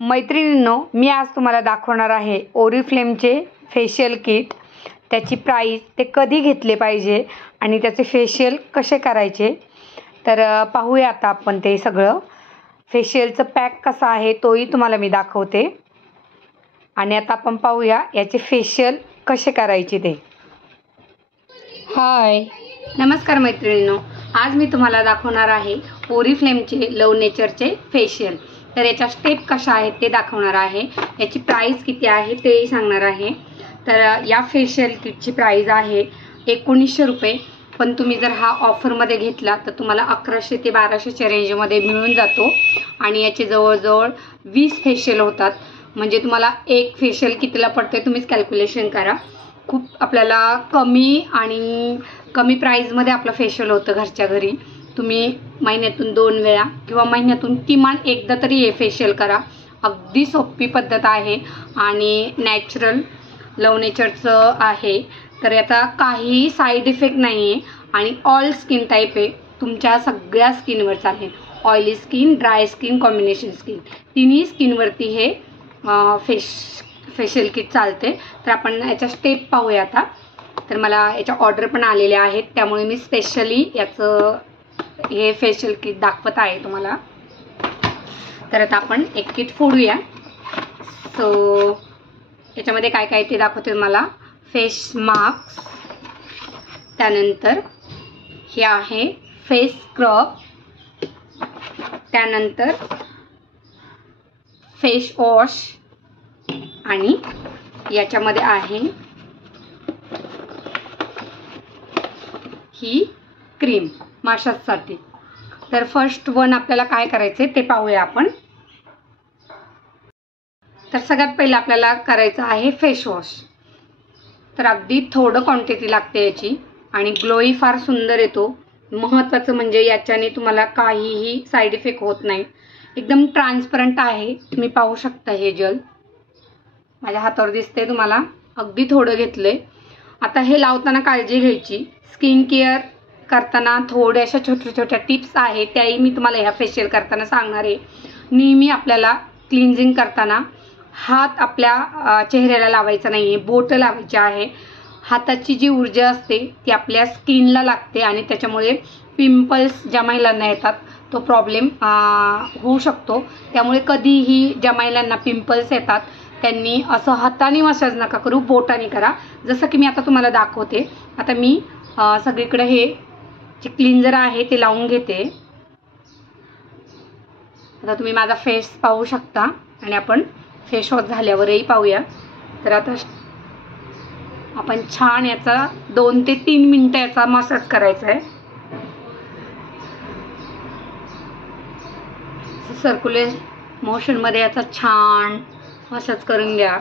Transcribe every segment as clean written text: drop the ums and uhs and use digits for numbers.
मैत्रिणींनो, मी आज तुम्हाला दाखवणार आहे ओरिफ्लेमचे फेशियल किट, त्याची प्राईस, ते कधी घेतले पाहिजे आणि त्याचे फेशियल कसे करायचे. तर पाहूया आता आपण ते सगळं. फेशियलचं पॅक कसा आहे तोही तुम्हाला मी दाखवते. आणि आता आपण पाहूया याचे फेशियल कसे करायचे ते. हाय, नमस्कार मैत्रिणींनो. आज मी तुम्हाला दाखवणार आहे ओरिफ्लेमचे लव नेचरचे फेशियल. तर याच्या स्टेप कशा आहेत ते दाखवणार आहे. याची प्राईस किती आहे तेही सांगणार आहे. तर या फेशियल किटची प्राईस आहे 1900 रुपये. पण तुम्ही जर हा ऑफरमध्ये घेतला तर तुम्हाला 1100 ते 1200च्या रेंजमध्ये मिळून जातो. आणि याचे जवळजवळ 20 फेशियल होतात. म्हणजे तुम्हाला एक फेशियल कितीला पडते तुम्हीच कॅल्क्युलेशन करा. खूप आपल्याला कमी प्राईजमध्ये आपलं फेशियल होतं घरच्या घरी. तुम्ही महिन्यातून 2 वेळा किंवा महिन्यातून किमान एकदा तरी हे फेशियल करा. अगदी सोपी पद्धत आहे आणि नॅचरल लव नेचरचं आहे. तर याचा काही साईड इफेक्ट नाही आहे आणि ऑल स्किन टाईप आहे. तुमच्या सगळ्या स्किनवर चालेल. Oily skin, dry skin, combination skin, तिन्ही स्किनवरती हे फेशियल किट चालते. तर आपण याच्या स्टेप पाहूया आता. तर मला याच्या ऑर्डर पण आलेल्या आहेत, त्यामुळे मी स्पेशली याचं हे फेशियल किट दाखवत आहे तुम्हाला. तर आता आपण एक किट फोडूया. सो याच्यामध्ये काय काय ते दाखवते मला. फेस मास्क, त्यानंतर हे आहे फेस स्क्रब, त्यानंतर फेस वॉश आणि याच्यामध्ये आहे ही क्रीम मसाजसाठी. तर फर्स्ट वन आपल्याला काय करायचे ते पाहूया आपण. तर सगळ्यात पहिलं आपल्याला करायचं आहे फेस वॉश. तर अगदी थोडं क्वांटिटी लागते याची आणि ग्लोही फार सुंदर येतो. महत्त्वाचं म्हणजे याच्याने तुम्हाला काहीही साईड इफेक्ट होत नाही. एकदम ट्रान्सपरंट आहे. तुम्ही पाहू शकता हे जेल माझ्या हातावर दिसते तुम्हाला. अगदी थोडं घेतलंय. आता हे लावताना काळजी घ्यायची. स्किन केअर करताना थोड्याशा छोट्या छोट्या टिप्स आहेत, त्याही मी तुम्हाला ह्या फेशियल करताना सांगणार आहे. नेहमी आपल्याला क्लिन्झिंग करताना हात आपल्या चेहऱ्याला लावायचा नाही आहे, बोटं लावायची आहे. हाताची जी ऊर्जा असते ती आपल्या स्किनला लागते आणि त्याच्यामुळे पिंपल्स ज्या महिलांना येतात तो प्रॉब्लेम होऊ शकतो. त्यामुळे कधीही ज्या महिलांना पिंपल्स येतात त्यांनी असं हाताने मसाज नका करू, बोटाने करा. जसं की मी आता तुम्हाला दाखवते. आता मी सगळीकडे हे जे क्लिन्झर आहे ते लावून घेते. आता तुम्ही माझा फेस पाहू शकता आणि आपण फेस वॉश झाल्यावरही पाहूया. तर आता आपण छान याचा 2 ते 3 मिनिटं याचा मसाज करायचा आहे. सर्क्युलर मोशनमध्ये याचा छान मसाज करून घ्या.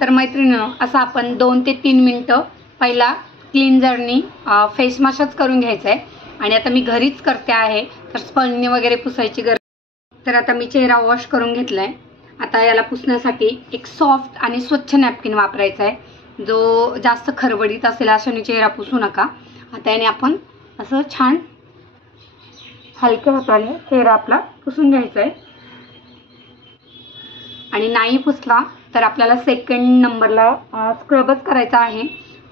तर मैत्रिणींनो, असं आपण 2 ते 3 मिनिटं पहिला क्लिन्झरनी फेस मसाज करून घ्यायचं आहे. आणि आता मी घरीच करते आहे, तर स्पंजने वगैरे पुसायची गरज. तर आता मी चेहरा वॉश करून घेतला आहे. आता याला पुसण्यासाठी एक सॉफ्ट आणि स्वच्छ नॅपकिन वापरायचा आहे. जो जास्त खरबडीत असेल अशाने चेहरा पुसू नका. आता याने आपण असं छान हलक्या हाताने चेहरा आपला पुसून घ्यायचा आहे. आणि नाही पुसला तर आपल्याला सेकंड नंबरला स्क्रबच करायचा आहे.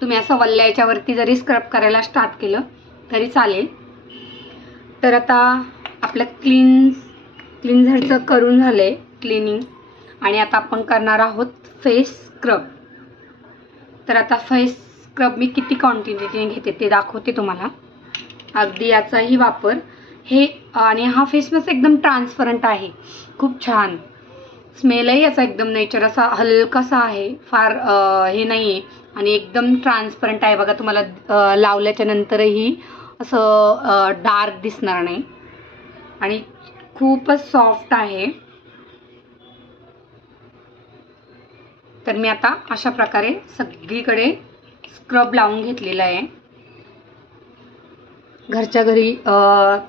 तुम्ही असं वल्ल्या याच्यावरती जरी स्क्रब करायला स्टार्ट केलं तरी चालेल. तर आता आपलं क्लिन्झरचं करून झाले. क्लिनिंग. आणि आता आपण करणार आहोत फेस स्क्रब. तर आता फेस स्क्रब मी किती क्वांटिटीने घेते ते दाखवते तुम्हाला. अगदी याचाही वापर हे आणि हा फेस मास्क एकदम ट्रान्सपरंट आहे, खूप छान स्मेलही याचा एकदम नेचर असा हलकासा आहे, फार हे नाही आहे आणि एकदम ट्रान्सपरंट आहे बघा. तुम्हाला लावल्याच्या नंतरही असं डार्क दिसणार नाही आणि खूपच सॉफ्ट आहे. तर मी आता अशा प्रकारे सगळीकडे स्क्रब लावून घेतलेला आहे. घरच्या घरी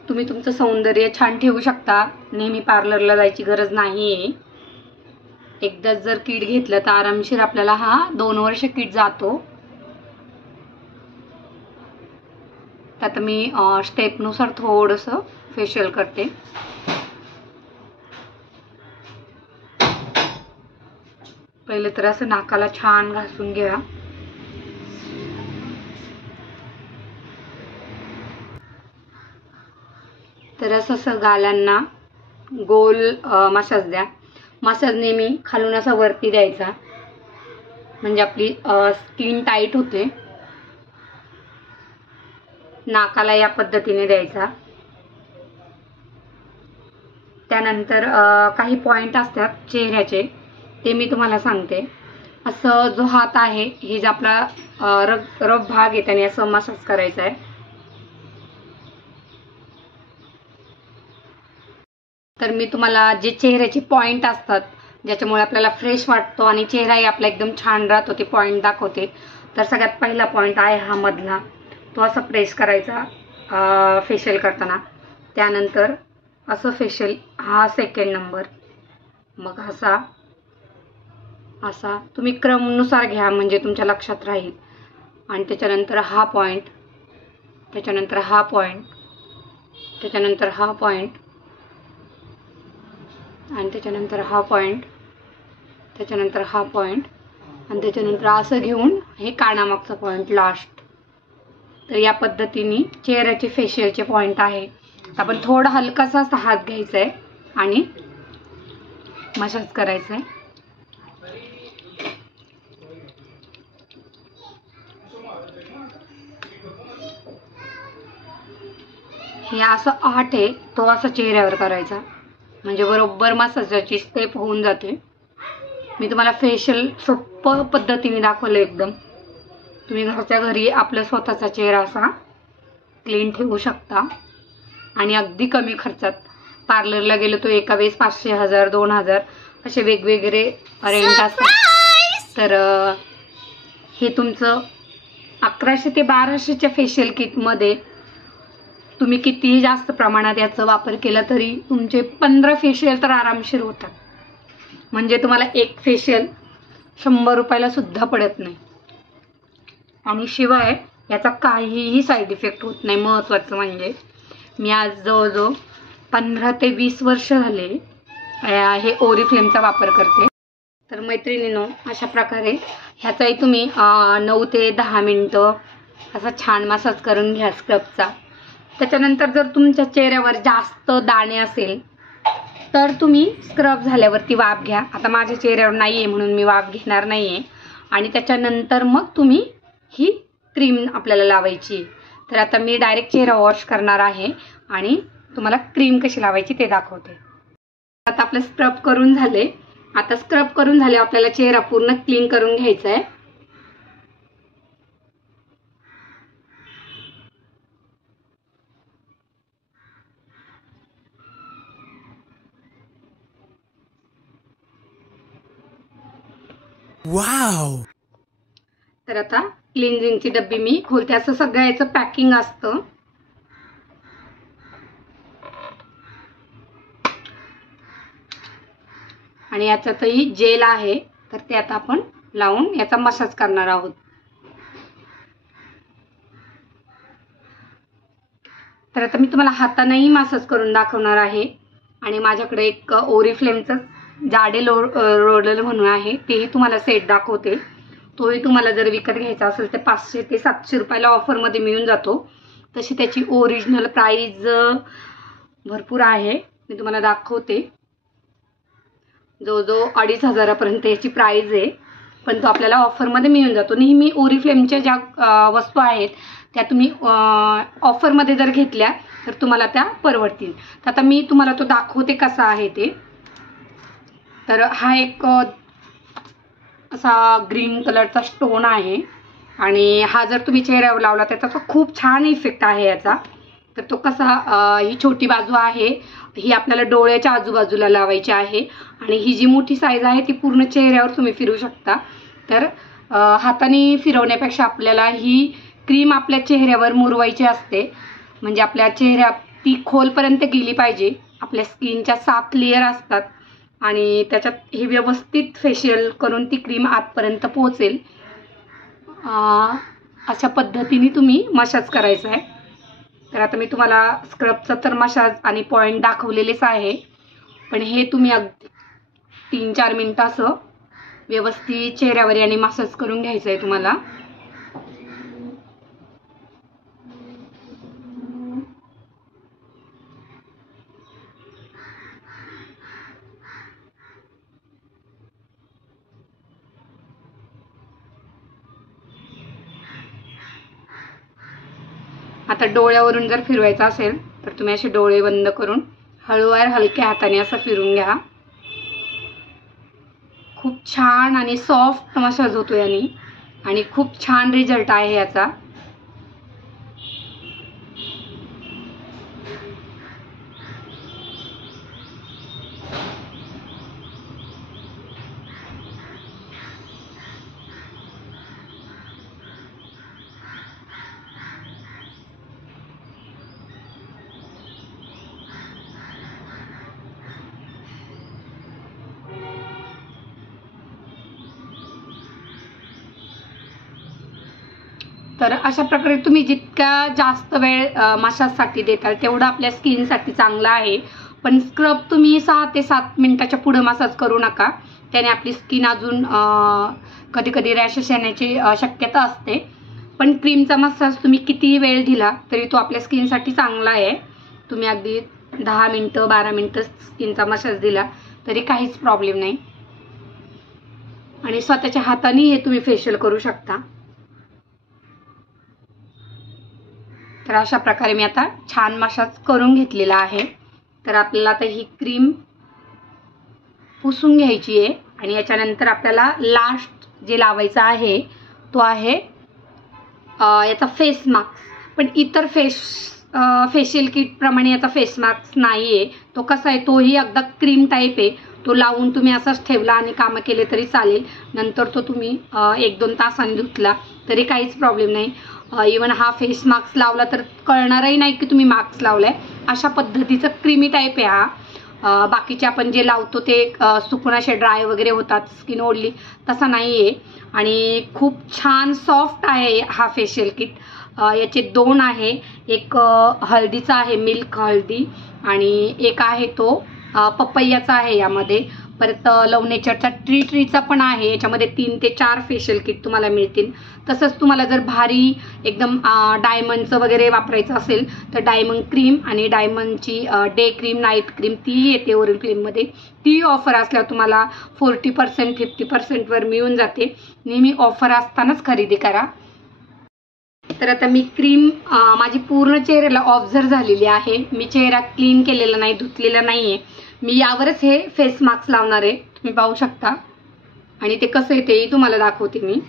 तुम्ही तुमचं सौंदर्य छान ठेवू शकता, नेहमी पार्लरला जायची गरज नाही आहे. एकदा जर किट घेतलं तर आरामशीर आपल्याला हा 2 वर्ष किट जातो. आता मी स्टेपनुसार थोडंसं फेशियल करते. पहिले तर असं नाकाला छान घासून घ्या. तर असं गालांना गोल मसाज द्या. मसाज नेहमी खालून असा वरती द्यायचा, म्हणजे आपली स्किन टाईट होते. नाकाला या पद्धतीने द्यायचा. त्यानंतर काही पॉइंट असतात चेहऱ्याचे, ते मी तुम्हाला सांगते. असं जो हात आहे हे जे आपला रफ भाग आहे त्याने असं मसाज करायचा आहे. तर मी तुम्हाला जे चेहऱ्याचे पॉइंट असतात ज्याच्यामुळे आपल्याला फ्रेश वाटतो आणि चेहराही आपला एकदम छान राहतो ते पॉइंट दाखवते. तर सगळ्यात पहिला पॉइंट आहे हा मधला, तो असा प्रेस करायचा फेशियल करताना. त्यानंतर असं फेशियल हा सेकंड नंबर, मग असा असा तुम्ही क्रमनुसार घ्या म्हणजे तुमच्या लक्षात राहील. आणि त्याच्यानंतर हा पॉइंट, त्याच्यानंतर हा पॉइंट, त्याच्यानंतर हा पॉइंट आणि त्याच्यानंतर हा पॉइंट, त्याच्यानंतर हा पॉइंट आणि त्याच्यानंतर असं घेऊन हे कानामागचा पॉइंट लास्ट. तर या पद्धतीने चेहऱ्याचे फेशियलचे पॉइंट आहे. आपण थोडा हलकासा हात घ्यायचा आहे आणि मसाज करायचा आहे. हे असं 8 आहे तो असा चेहऱ्यावर करायचा, म्हणजे बरोबर मसाजाची स्टेप होऊन जाते. मी तुम्हाला फेशियल सोप्पं पद्धतीने दाखवलं एकदम. तुम्ही घरच्या घरी आपला स्वतःचा चेहरा असा क्लीन ठेवू शकता आणि अगदी कमी खर्चात. पार्लरला गेलो तो एका वेळेस 500, 1000, 2000 असे वेगवेगळे रेंट असतात. तर हे तुमचं 1100 ते 1200च्या फेशियल किटमध्ये तुम्ही कितीही जास्त प्रमाणात याचा वापर केला तरी तुमचे 15 फेशियल तर आरामशीर होतात. म्हणजे तुम्हाला एक फेशियल 100 रुपयाला सुद्धा पडत नाही आणि शिवाय याचा काहीही साईड इफेक्ट होत नाही. महत्त्वाचं म्हणजे मी आज जवळजवळ 15 ते 20 वर्ष झाले हे ओरिफ्लेमचा वापर करते. तर मैत्रिणींनो, अशा प्रकारे ह्याचाही तुम्ही 9 ते 10 मिनटं असा छान मसाज करून घ्या स्क्रबचा. त्याच्यानंतर जर तुमच्या चेहऱ्यावर जास्त दाणे असेल तर तुम्ही स्क्रब झाल्यावरती वाफ घ्या. आता माझ्या चेहऱ्यावर नाही आहे म्हणून मी वाफ घेणार नाही आहे. आणि त्याच्यानंतर मग तुम्ही ही क्रीम आपल्याला लावायची. तर आता मी डायरेक्ट चेहरा वॉश करणार आहे आणि तुम्हाला क्रीम कशी लावायची ते दाखवते. आता आपलं स्क्रब करून झाले. आता स्क्रब करून झाले आपल्याला चेहरा पूर्ण क्लीन करून घ्यायचा आहे. वाव. तर आता क्लिन्झिंगची डब्बी मी खोलते. असं सगळं याचं पॅकिंग असतं. आणि याच्यातही जेल आहे, तर ते आता आपण लावून याचा मसाज करणार आहोत. तर आता मी तुम्हाला हातानेही मसाज करून दाखवणार आहे. आणि माझ्याकडे एक ओरिफ्लेमचं जाडे रोलर म्हणून आहे, तेही तुम्हाला सेट दाखवते. तोही तुम्हाला जर विकत घ्यायचा असेल तर 500 ते 700 रुपयाला ऑफरमध्ये मिळून जातो. तशी त्याची ओरिजिनल प्राईज भरपूर आहे, मी तुम्हाला दाखवते. जो 2500पर्यंत याची प्राईज आहे, पण तो आपल्याला ऑफरमध्ये मिळून जातो. नेहमी ओरिफ्लेमच्या ज्या वस्तू आहेत त्या तुम्ही ऑफरमध्ये जर घेतल्या तर तुम्हाला त्या परवडतील. तर आता मी तुम्हाला तो दाखवते कसा आहे ते. तर हा एक असा ग्रीन कलरचा स्टोन आहे आणि हा जर तुम्ही चेहऱ्यावर लावला त्याचा तो खूप छान इफेक्ट आहे याचा. तर तो कसा, ही छोटी बाजू आहे ही आपल्याला डोळ्याच्या आजूबाजूला लावायची आहे आणि ही जी मोठी साईज आहे ती पूर्ण चेहऱ्यावर तुम्ही फिरवू शकता. तर हाताने फिरवण्यापेक्षा आपल्याला ही क्रीम आपल्या चेहऱ्यावर मुरवायची असते, म्हणजे आपल्या चेहऱ्या ती खोलपर्यंत गेली पाहिजे. आपल्या स्किनच्या 7 लेयर असतात आणि त्याच्यात हे व्यवस्थित फेशियल करून ती क्रीम आतपर्यंत पोहोचेल. अशा पद्धतीने तुम्ही मसाज करायचा आहे. तर आता मी तुम्हाला स्क्रबचं तर मसाज आणि पॉईंट दाखवलेलेच आहे, पण हे तुम्ही अगदी 3-4 मिनटं असं व्यवस्थित चेहऱ्यावर याने मसाज करून घ्यायचं आहे तुम्हाला. आता डोळ्यावरून जर फिरवायचं असेल तर तुम्ही असे डोळे बंद करून हळूवार हलक्या हाताने असं फिरून घ्या. खूप छान आणि सॉफ्ट मसाज होतो याने आणि खूप छान रिझल्ट आहे याचा. तर अशा प्रकारे तुम्ही जितका जास्त वेळ मसाजसाठी देताल तेवढं आपल्या स्किनसाठी चांगलं आहे. पण स्क्रब तुम्ही 6 ते 7 मिनिटाच्या पुढे मसाज करू नका, त्याने आपली स्किन अजून कधी कधी रॅशेस येण्याची शक्यता असते. पण क्रीमचा मसाज तुम्ही किती वेळ दिला तरी तो आपल्या स्किनसाठी चांगला आहे. तुम्ही अगदी 10 मिनिटं 12 मिनिटं स्किनचा मसाज दिला तरी काहीच प्रॉब्लेम नाही आणि स्वतःच्या हाताने हे तुम्ही फेशियल करू शकता. तर अशा प्रकारे मी आता छान मसाज करून घेतलेला आहे. तर आपल्याला आता ही क्रीम पुसून घ्यायची आहे आणि याच्यानंतर आपल्याला लास्ट जे लावायचं आहे तो आहे याचा फेस मास्क. पण इतर फेशियल किट प्रमाणे याचा फेस मास्क नाही आहे. तो कसा आहे, तोही अगदा क्रीम टाईप आहे. तो लावून तुम्ही असाच ठेवला आणि कामं केले तरी चालेल. नंतर तो तुम्ही 1-2 तासांनी धुतला तरी काहीच प्रॉब्लेम नाही. इवन हा फेस मास्क लावला तर कळणारही नाही की तुम्ही मास्क लावलाय. अशा पद्धतीचं क्रीमी टाईप आहे हा. बाकीचे आपण जे लावतो ते सुकून असे ड्राय वगैरे होतात, स्किन ओढली, तसा नाही आहे आणि खूप छान सॉफ्ट आहे हा फेशियल किट. याचे 2 आहे, एक हळदीचा आहे, मिल्क हळदी, आणि एक आहे तो पपैयाचा आहे यामध्ये. परत लव नेचरचा ट्रीचा पण आहे. याच्यामध्ये 3 ते 4 फेशियल किट तुम्हाला मिळतील. तसंच तुम्हाला जर भारी एकदम डायमंडचं वगैरे वापरायचं असेल तर डायमंड क्रीम आणि डायमंडची डे क्रीम, नाईट क्रीम ती येते ओरिल क्रीममध्ये. ती ऑफर असल्यावर तुम्हाला 40% 50% मिळून जाते. नेहमी ऑफर असतानाच खरेदी करा. तर आता मी क्रीम माझी पूर्ण चेहऱ्याला ऑब्झर्व झालेली आहे. मी चेहरा क्लीन केलेला नाही, धुतलेला नाही आहे. मी यावरच हे फेस मास्क लावणार आहे, तुम्ही पाहू शकता. आणि ते कसं आहे तेही तुम्हाला दाखवते मी.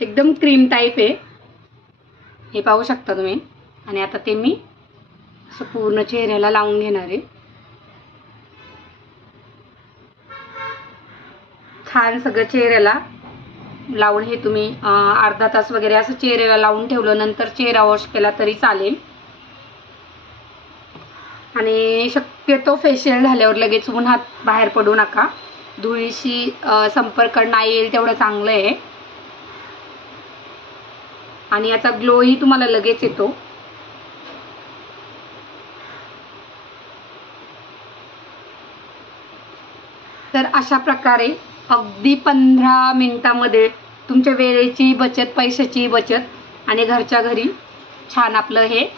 एकदम क्रीम टाईप आहे, हे पाहू शकता तुम्ही. आणि आता ते मी असं पूर्ण चेहऱ्याला लावून घेणार आहे. छान सगळं चेहऱ्याला लावून हे तुम्ही अर्धा तास वगैरे असं चेहऱ्याला लावून ठेवलं, नंतर चेहरा वॉश केला तरी चालेल. आणि शक्यतो फेशियल झाल्यावर लगेच उन्हात बाहेर पडू नका. धुळीशी संपर्क नाही येईल तेवढं चांगलं आहे. आणि याचा ग्लोही तुम्हाला लगेच येतो. तर अशा प्रकारे अगदी 15 मिनिटांमध्ये तुमच्या वेळेची बचत, पैशाची बचत आणि घरच्या घरी छान आपलं हे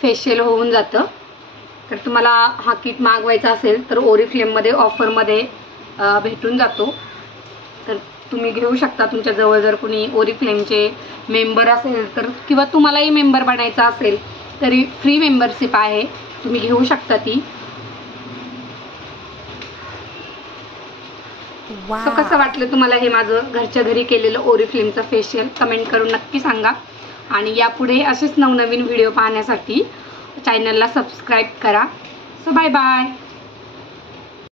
फेशियल होऊन जातं. तर तुम्हाला हा किट मागवायचा असेल तर ओरिफ्लेममध्ये ऑफरमध्ये भेटून जातो, तर तुम्ही घेऊ शकता. तुमच्या जवळ जर कोणी ओरिफ्लेमचे मेंबर असेल तर, किंवा तुम्हालाही मेंबर बनायचं असेल तरी फ्री मेंबरशिप आहे, तुम्ही घेऊ शकता ती. सो कसं वाटलं तुम्हाला हे माझं घरच्या घरी केलेलं ओरिफ्लेमचं फेशियल? कमेंट करून नक्की सांगा. आणि यापुढे असेच नवनवीन व्हिडिओ पाहण्यासाठी चॅनलला सबस्क्राईब करा. So bye bye.